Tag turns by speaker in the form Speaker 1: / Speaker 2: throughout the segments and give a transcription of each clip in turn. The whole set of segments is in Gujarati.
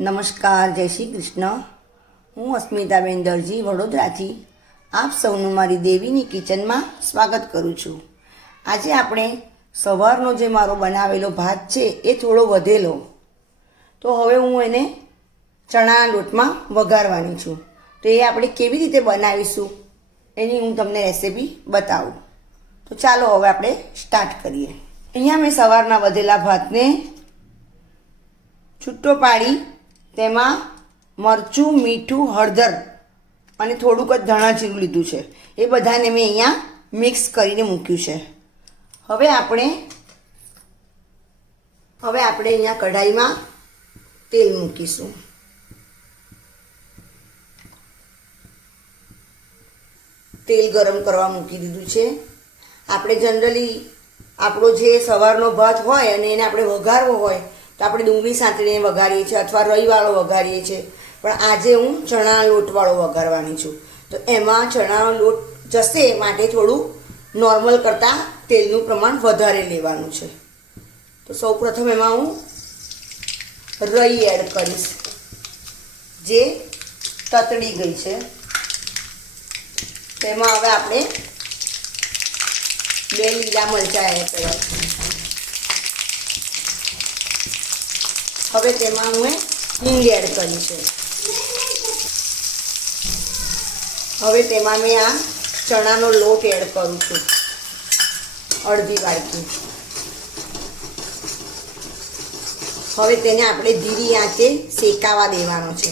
Speaker 1: નમસ્કાર, જય શ્રી કૃષ્ણ. હું અસ્મિતાબેન દરજી, વડોદરાથી. આપ સૌનું મારી દેવીની કિચનમાં સ્વાગત કરું છું. આજે આપણે સવારનો જે મારો બનાવેલો ભાત છે, એ થોડો વધેલો. તો હવે હું એને ચણાના લોટમાં વઘારવાની છું. તો એ આપણે કેવી રીતે બનાવીશું, એની હું તમને રેસીપી બતાવું. તો ચાલો હવે આપણે સ્ટાર્ટ કરીએ. અહીંયા મેં સવારના વધેલા ભાતને છૂટો પાડી તેમાં મરચું, મીઠું, હળદર અને થોડુંક જ ધાણા જીરું લીધું છે. એ બધાને મેં અહીંયા મિક્સ કરીને મૂક્યું છે. હવે આપણે હવે આપણે અહીંયા કઢાઈમાં તેલ મૂકીશું. તેલ ગરમ કરવા મૂકી દીધું છે. આપણે જનરલી આપણો જે સવારનો ભાત હોય અને એને આપણે વઘારવો હોય તો આપણે ડુંગળી સાંતળીને વઘારીએ છીએ અથવા રઈવાળો વઘારીએ છીએ. પણ આજે હું ચણાના લોટવાળો વઘારવાની છું. તો એમાં ચણાનો લોટ જશે માટે થોડું નોર્મલ કરતાં તેલનું પ્રમાણ વધારે લેવાનું છે. તો સૌ પ્રથમ એમાં હું રઈ એડ કરીશ. જે તતડી ગઈ છે. તેમાં હવે આપણે બે લીલા મરચાં એડ કરવા હવે તેમાં હું હિંગ એડ કરી છે. હવે તેમાં મેં આ ચણાનો લોટ એડ કરું છું. અડધી વાટકી. હવે તેને આપણે ધીરી આંચે શેકાવા દેવાનો છે.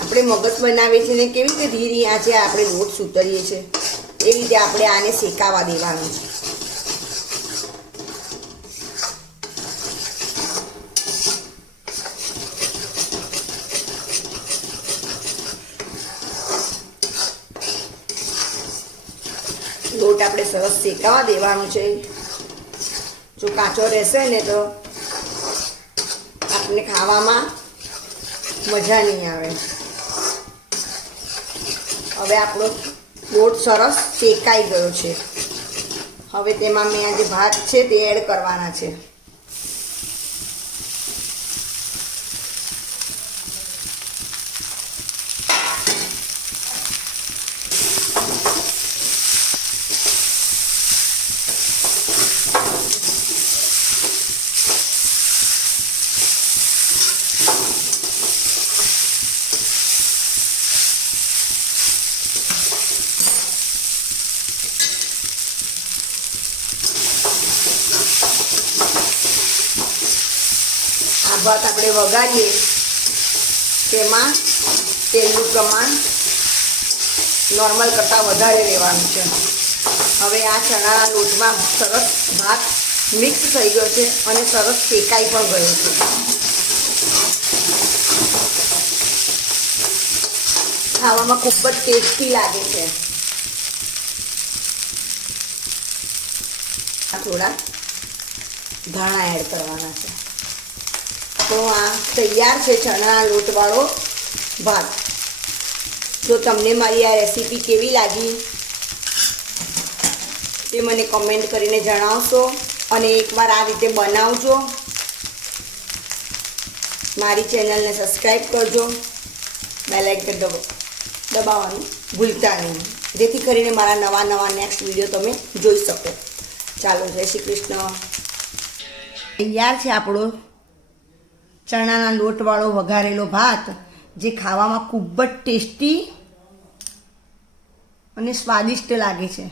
Speaker 1: આપણે મગજ બનાવીએ છીએ ને કેવી રીતે ધીરી આંચે આપણે લોટ સુતરીએ છીએ? એ રીતે આપણે આને શેકાવા દેવાનું છે. લોટ આપણે સરસ શેકાવા દેવાનો છે. જો કાચો રહેશે ને તો આપણે ખાવામાં મજા નહીં આવે. હવે આપણો લોટ સરસ શેકાઈ ગયો છે. હવે તેમાં મેં આ જે ભાત છે તે એડ કરવાના છે. ભાત આપણે વગાડીએ, તેમાં તેલનું પ્રમાણ નોર્મલ કરતાં વધારે લેવાનું છે. હવે આ ચણાના લોટમાં સરસ ભાત મિક્સ થઈ ગયો છે અને સરસ શેકાઈ પણ ગયો છે. ખાવામાં ખૂબ જ ટેસ્ટી લાગે છે. થોડા ધાણા એડ કરવાના છે. તો આ તૈયાર છે ચણા, લોટવાળો ભાત. જો તમને મારી આ રેસીપી કેવી લાગી, તે મને કમેન્ટ કરીને જણાવશો અને એકવાર આ રીતે બનાવજો. મારી ચેનલને સબસ્ક્રાઈબ કરજો. બેલાઇકન દબ, દબાવવાનું ભૂલતા નહીં. જેથી કરીને મારા નવા નવા નેક્સ્ટ વીડિયો તમે જોઈ શકો. ચાલો, જય શ્રી કૃષ્ણ. તૈયાર છે આપણો ચણાના લોટવાળો વઘારેલો ભાત જે ખાવામાં ખૂબ જ ટેસ્ટી અને સ્વાદિષ્ટ લાગે છે.